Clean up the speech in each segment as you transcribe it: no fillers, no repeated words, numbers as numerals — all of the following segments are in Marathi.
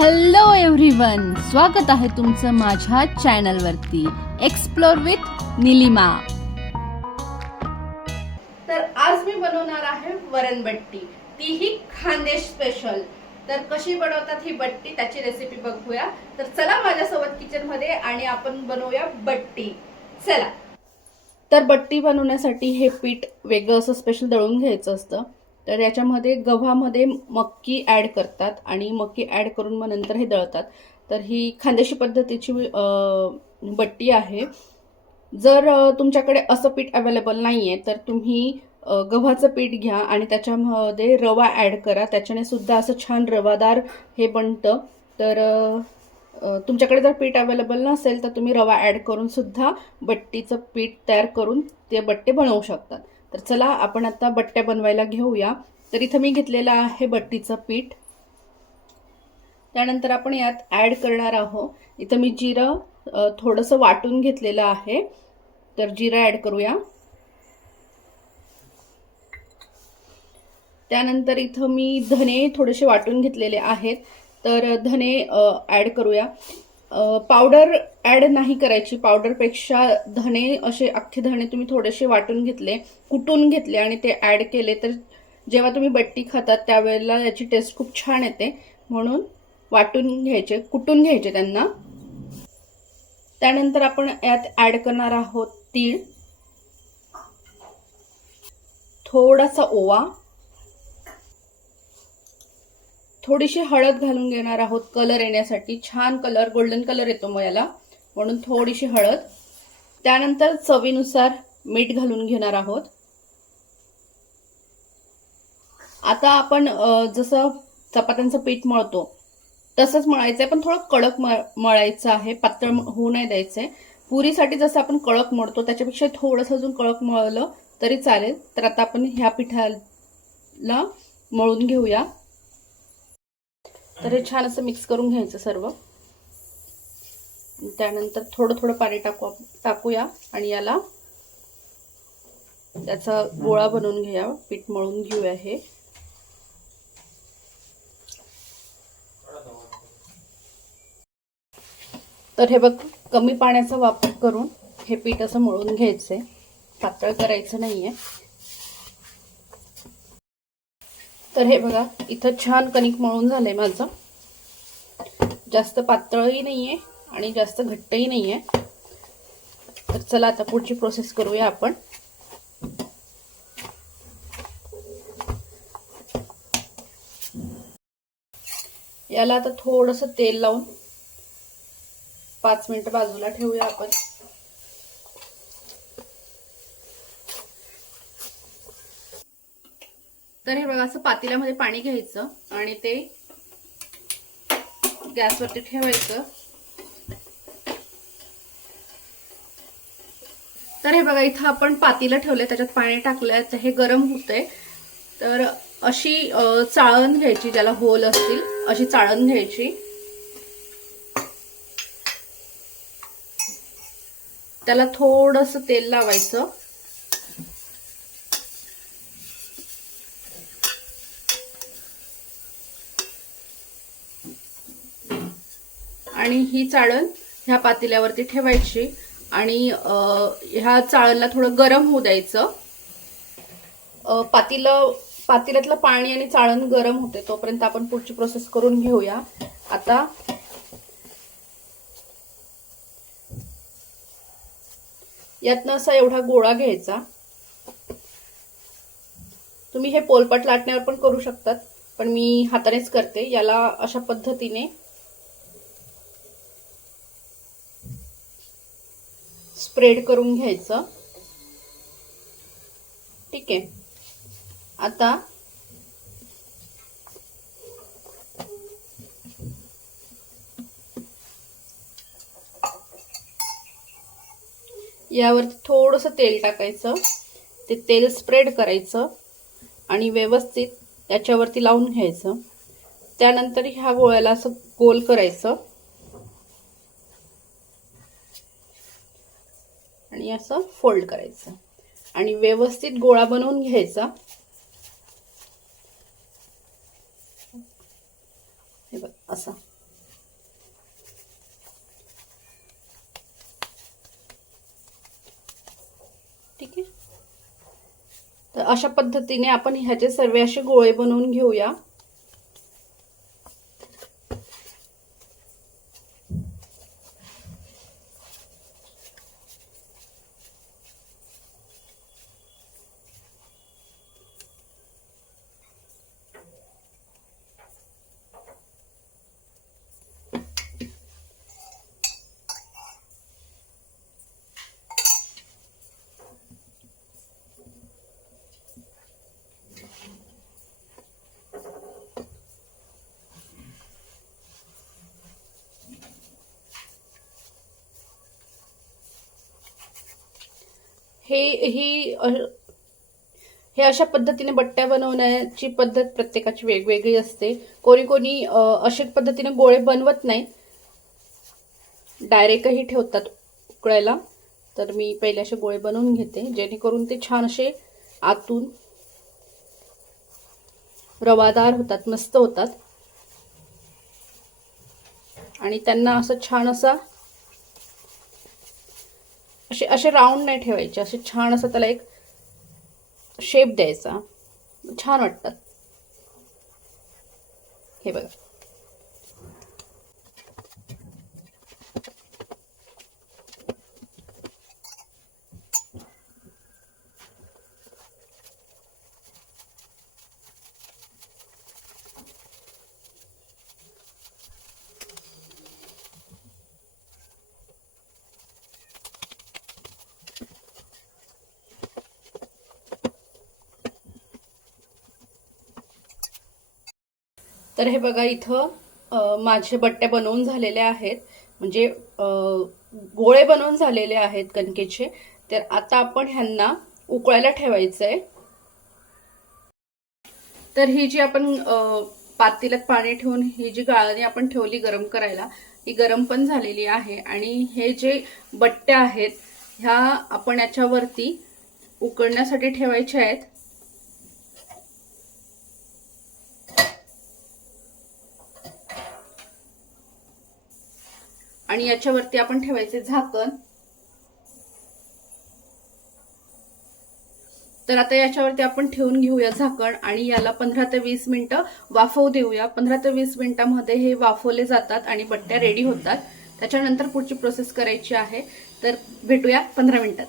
हॅलो एव्हरीवन, स्वागत आहे तुमचं माझ्या चॅनलवरती एक्सप्लोर विथ निलिमा। तर आज मी बनवणार आहे वरण बट्टी, तीही खानदेश स्पेशल। तर कशी बनवतात ही बट्टी त्याची रेसिपी बघूया। तर चला माझ्यासोबत किचन मध्ये आणि आपण बनवूया बट्टी। चला। तर बट्टी बनवण्यासाठी हे पीठ वेगळं असं स्पेशल दळून घ्यायचं असतं। तर याच्यामध्ये गव्हामध्ये मक्की ॲड करतात आणि मक्की ॲड करून मग नंतर हे दळतात। तर ही खानदेशी पद्धतीची बट्टी आहे। जर तुमच्याकडे असं पीठ अवेलेबल नाहीये तर तुम्ही गव्हाचं पीठ घ्या आणि त्याच्यामध्ये रवा ॲड करा, त्याच्याने सुद्धा असं छान रवादार हे बनतं। तर तुमच्याकडे जर पीठ अवेलेबल नसेल तर तुम्ही रवा ॲड करून सुद्धा बट्टीचं पीठ तयार करून ते बट्टे बनवू शकतात। तर चला आपण आता बट्ट्या बनवायला घेऊया। तर इथं मी घेतलेलं आहे बट्टीचं पीठ। त्यानंतर आपण यात ॲड करणार आहोत, इथं मी जिरं थोडंसं वाटून घेतलेलं आहे। तर जिरं ॲड करूया। त्यानंतर इथं मी धने थोडेसे वाटून घेतलेले आहेत, तर धने ॲड करूया। पावडर ॲड नाही करायची, पावडरपेक्षा धने असे अख्खे धने तुम्ही थोडेसे वाटून घेतले, कुटून घेतले आणि ते ॲड केले तर जेव्हा तुम्ही बट्टी खातात त्यावेळेला याची टेस्ट खूप छान येते, म्हणून वाटून घ्यायचे, कुटून घ्यायचे त्यांना। त्यानंतर आपण यात ॲड करणार आहोत तीळ, थोडासा ओवा, थोडीशी हळद घालून घेणार आहोत कलर येण्यासाठी, छान कलर गोल्डन कलर येतो मग याला, म्हणून थोडीशी हळद। त्यानंतर चवीनुसार मीठ घालून घेणार आहोत। आता आपण जसं चपात्यांचं पीठ मळतो तसंच मळायचंय, पण थोडं कडक मळायचं आहे, पातळ होऊ नाही द्यायचंय। पुरीसाठी जसं आपण कडक मळतो त्याच्यापेक्षा थोडंसं अजून कडक मळलं तरी चालेल। तर आता आपण ह्या पिठाला मळून घेऊया। तर हे छान असं मिक्स करून घ्यायचं सर्व। त्यानंतर थोडं थोडं पाणी टाकूया आणि याला त्याचा गोळा बनवून घेऊया, पीठ मळून घेऊया हे। तर हे बघ, कमी पाण्याचा वापर करून हे पीठ असं मळून घ्यायचंय, पातळ करायचं नाहीये। तर हे बघा, इथं छान कणिक मळून झालंय माझं, जास्त पातळही नाहीये आणि जास्त घट्टही नाहीये। तर चला आता पुढची प्रोसेस करूया आपण। याला आता थोडंसं तेल लावून 5 मिनिटं बाजूला ठेवूया आपण। तर हे बघा, असं पातेल्यामध्ये पाणी घ्यायचं आणि ते गॅसवरती ठेवायचं। तर हे बघा, इथं आपण पातेलं ठेवलंय, त्याच्यात पाणी टाकलंय, तर हे गरम होतंय। तर अशी चाळण घ्यायची, ज्याला होल असतील अशी चाळण घ्यायची, त्याला थोडंसं तेल लावायचं आणि ही चाळण ह्या पातेल्यावरती ठेवायची आणि ह्या चाळणला थोडं गरम होऊ द्यायचं। पातेल्यातलं पाणी आणि चाळण गरम होते तोपर्यंत आपण पुढची प्रोसेस करून घेऊया। आता यातनं असा एवढा गोळा घ्यायचा, तुम्ही हे पोलपाट लाटण्यावर पण करू शकतात, पण मी हातानेच करते। याला अशा पद्धतीने स्प्रेड करून घ्यायचं, ठीक आहे। आता यावरती थोडंसं तेल टाकायचं, ते तेल स्प्रेड करायचं आणि व्यवस्थित याच्यावरती लावून घ्यायचं। त्यानंतर ह्या गोळ्याला असं गोल करायचं आणि असं फोल्ड करायचं आणि व्यवस्थित गोळा बनवून घ्यायचा। हे बघ, असा तर अशा पद्धतीने आपण ह्याचे सर्व असे गोळे बनवून घेऊया. हे अशा पद्धतीने बट्ट्या बनवण्याची पद्धत प्रत्येकाची वेगवेगळी असते. कोणी कोणी अशा पद्धतीने गोळे बनवत नाही, डायरेक्टही ठेवतात उकळायला. तर मी पहिले असे गोळे बनवून घेते, जेणेकरून ते छान असे आतून रवादार होतात, मस्त होतात. आणि त्यांना असं छान असा असे राऊंड नाही ठेवायचे, असे छान असं त्याला एक शेप द्यायचा, छान वाटतात. हे बघा. तर हे बघा, इथं माझे बट्ट्या बनवून झालेल्या आहेत, म्हणजे गोळे बनवून झालेले आहेत कणकेचे. तर आता आपण ह्यांना उकळायला ठेवायचंय. तर ही जी आपण पातेल्यात पाणी ठेवून ही जी गाळणी आपण ठेवली गरम करायला, ही गरम पण झालेली आहे. आणि हे जे बट्ट्या आहेत ह्या आपण याच्यावरती उकळण्यासाठी ठेवायच्या आहेत. आणि याच्यावरती आपण ठेवायचे झाकण. तर आता याच्यावरती आपण ठेवून घेऊया झाकण आणि याला 15 ते 20 मिनिटं वाफवू देऊया. 15 ते 20 मिनिटांमध्ये हे वाफवले जातात आणि बट्ट्या रेडी होतात. त्याच्यानंतर पुढची प्रोसेस करायची आहे. तर भेटूया 15 मिनिटात.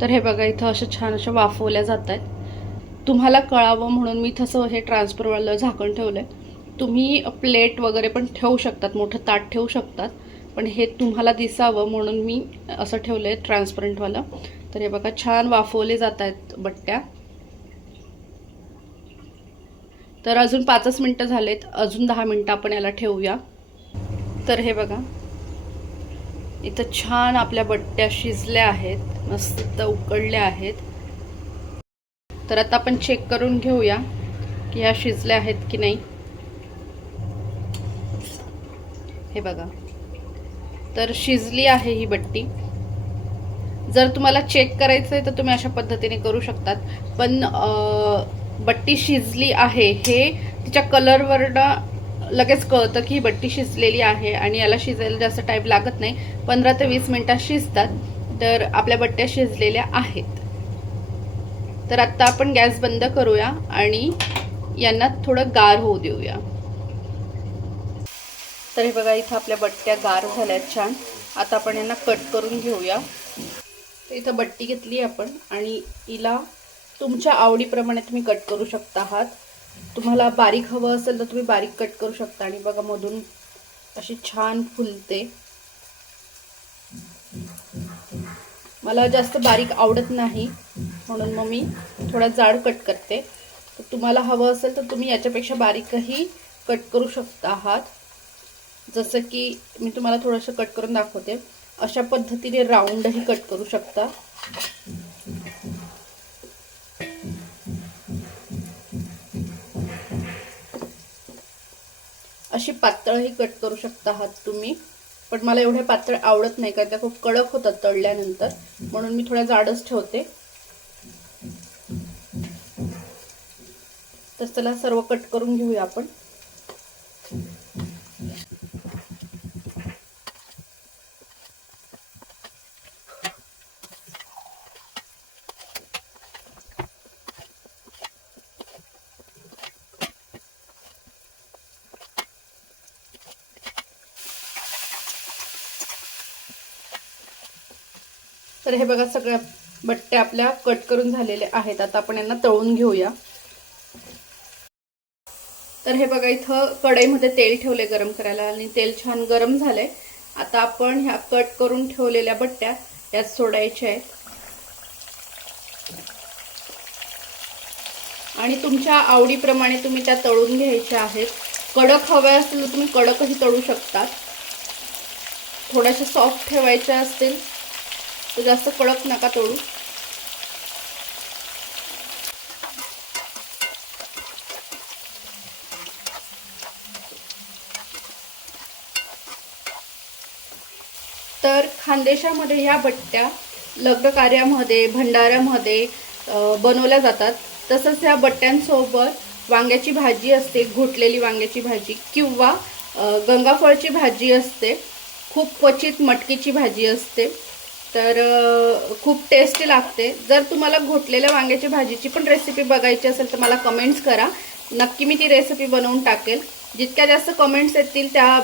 तर हे बघा, इथं अशा छान अशा वाफवल्या जात आहेत. तुम्हाला कळावं म्हणून मी तसं हे ट्रान्सफरवालं झाकण ठेवलंय. तुम्ही प्लेट वगैरे पण ठेवू शकतात, मोठं ताट ठेवू शकतात, पण हे तुम्हाला दिसावं म्हणून मी असं ठेवलंय ट्रान्सपरंटवालं. तर हे बघा, छान वाफवले जात आहेत बट्ट्या. तर अजून 5च मिनिटं झालेत, अजून 10 मिनिटं आपण याला ठेवूया. तर हे बघा, इथं छान आपल्या बट्ट्या शिजल्या आहेत, मस्त उकळल्या आहेत. तर आता आपण चेक करून घेऊया की ह्या शिजल्या आहेत की नाही. हे बघा, तर शिजली आहे ही बट्टी. जर तुम्हाला चेक करायचं आहे तर तुम्ही अशा पद्धतीने करू शकतात, पण बट्टी शिजली आहे हे तिच्या कलरवरनं लगेच कळतं की ही बट्टी शिजलेली आहे. आणि याला शिजायला जास्त टाईम लागत नाही, 15 ते 20 मिनिटात शिजतात. तर आपल्या बट्ट्या शिजलेल्या आहेत. तर आता आपण गॅस बंद करूया आणि यांना थोडं गार होऊ देऊया. तर हे बघा, इथं आपल्या बट्ट्या गार झाल्यात छान. आता आपण यांना कट करून घेऊया. तर इथं बट्टी घेतली आपण आणि हिला तुमच्या आवडीप्रमाणे तुम्ही कट करू शकता आहात. तुम्हाला बारीक हवं असेल तर तुम्ही बारीक कट करू शकता. आणि बघा, मधून अशी छान फुलते. मला जास्त बारीक आवडत नाही म्हणून मग मी थोडा जाड कट करते. तर तुम्हाला हवं असेल तर तुम्ही याच्यापेक्षा बारीकही कट करू शकता आहात. जसं की मी तुम्हाला थोडंसं कट करून दाखवते. अशा पद्धतीने राऊंडही कट करू शकता. अशी पातळही कट करू शकता आहात तुम्ही, पण मला एवढे पातळ आवडत नाही कारण त्या खूप कडक होतात तळल्यानंतर, म्हणून मी थोडा जाडच ठेवते. तर चला सर्व कट करून घेऊया आपण. तर हे बघा सगळ्या बट्ट्या आपल्या कट करून झालेल्या आहेत. आता आपण यांना तळून घेऊया. तर हे बघा इथं कढईमध्ये तेल ठेवले गरम करायला आणि तेल छान गरम झालंय. आता आपण ह्या कट करून ठेवलेल्या बट्ट्या यात सोडायच्या आहेत आणि तुमच्या आवडीप्रमाणे तुम्ही त्या तळून घ्यायच्या आहेत. कडक हव्या असतील तर तुम्ही कडकही तळू शकता. थोड्याशा सॉफ्ट ठेवायच्या असतील तर जास्त कडक नका तळू. तर खानदेशामध्ये ह्या बट्ट्या लग्न कार्यामध्ये, भंडाऱ्यामध्ये बनवल्या जातात. तसंच ह्या बट्ट्यांसोबत वांग्याची भाजी असते, घोटलेली वांग्याची भाजी किंवा गंगाफळची भाजी असते. खूप क्वचित मटकीची भाजी असते. तर खूप टेस्टी लागते. जर तुम्हाला घोटलेल्या वांग्याची भाजीची पण रेसिपी बघायची असेल तर मला कमेंट्स करा. नक्की मी ती रेसिपी बनवून टाकेल. जितक्या जास्त कमेंट्स येतील त्या